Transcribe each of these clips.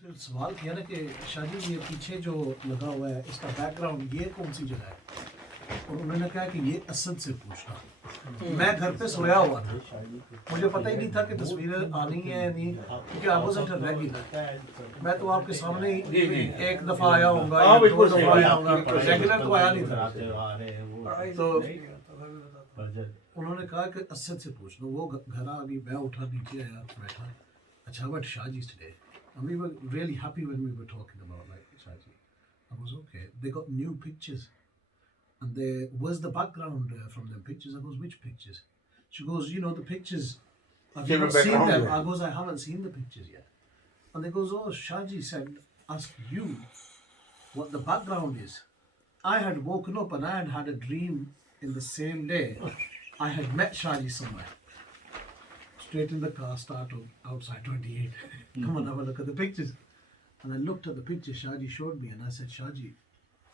फिर सवाल किया ना कि शादी ये पीछे जो लगा हुआ है इसका बैकग्राउंड ये कौन सी जगह है, और उन्होंने कहा कि ये असद से पूछना। मैं घर पे सोया हुआ था, मुझे पता ही नहीं था कि तस्वीरें आनी है नहीं, क्योंकि आप वाज़ रेगुलर। मैं तो आपके सामने ही एक दफ़ा आया होऊंगा, दो दफ़ा आया होऊंगा, रेगुलर तो आया नहीं था। तो उन्होंने कहा कि असद से पूछ लो। वो घर आ गई, मैं उठा, नीचे आया, बैठा। अच्छा, but Shahji's today, and we were really happy when we were talking about like Shahji. I was okay. They got new pictures, and there was the background from them pictures. I goes, which pictures? She goes, you know the pictures. Have you not seen them? I goes, I haven't seen the pictures yet. And they goes, oh, Shahji said, ask you what the background is. I had woken up and I had had a dream in the same day. I had met Shahji somewhere. Straight in the car, start outside 28. Come on, have a look at the pictures. And I looked at the picture Shahji showed me, and I said, Shahji,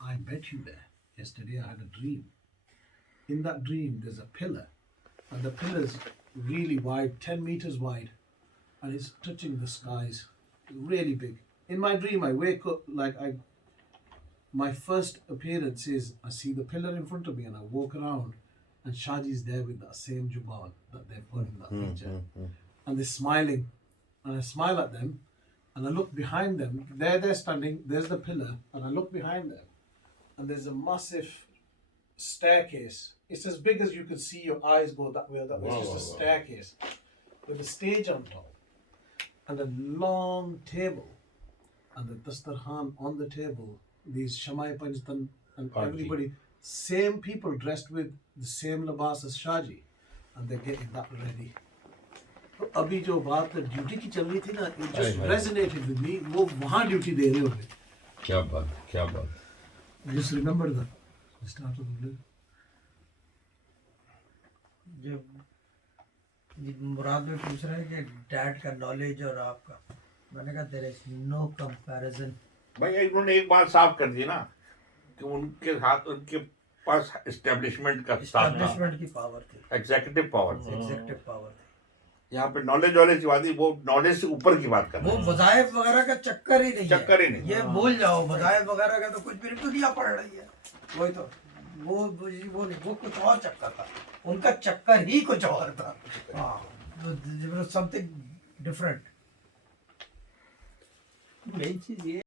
I met you there. Yesterday I had a dream. In that dream, there's a pillar, and the pillar's really wide, 10 meters wide, and it's touching the skies, really big. In my dream, I wake up my first appearance is I see the pillar in front of me, and I walk around. And Shahji's there with that same juban that they put in that picture. And they're smiling. And I smile at them. And I look behind them. They're standing. There's the pillar. And I look behind them. And there's a massive staircase. It's as big as you can see your eyes go that way or that way. It's just a staircase. With a stage on top. And a long table. And the dastarkhan on the table. These Shamai Panjatan and everybody. Same people dressed with the same labas as Shahji, and they're getting that ready. तो अभी जो बात duty की चल रही थी ना, it just resonated with me. वो वहाँ ड्यूटी दे रहे होंगे। क्या बात, क्या बात। I just remember the start of the day. जब मुराद में पूछ रहे हैं कि डैड का नॉलेज और आपका, मैंने कहा there is no comparison. भाई उन्होंने एक बात साफ कर दी ना कि उनके साथ उनके पास एस्टेब्लिशमेंट की पावर थी, एग्जीक्यूटिव पावर थी। यहाँ पे नॉलेज वाले की बात नहीं, वो नॉलेज से ऊपर की बात कर रहे हैं। वो वज़ाइफ वगैरह का चक्कर ही नहीं, ये हाँ। भूल जाओ, वज़ाइफ वगैरह का तो कुछ भी दुनिया पड़ रही है। वही तो वो कुछ और चक्कर था, उनका चक्कर ही कुछ और था। हाँ, समथिंग डिफरेंट। मेन चीज ये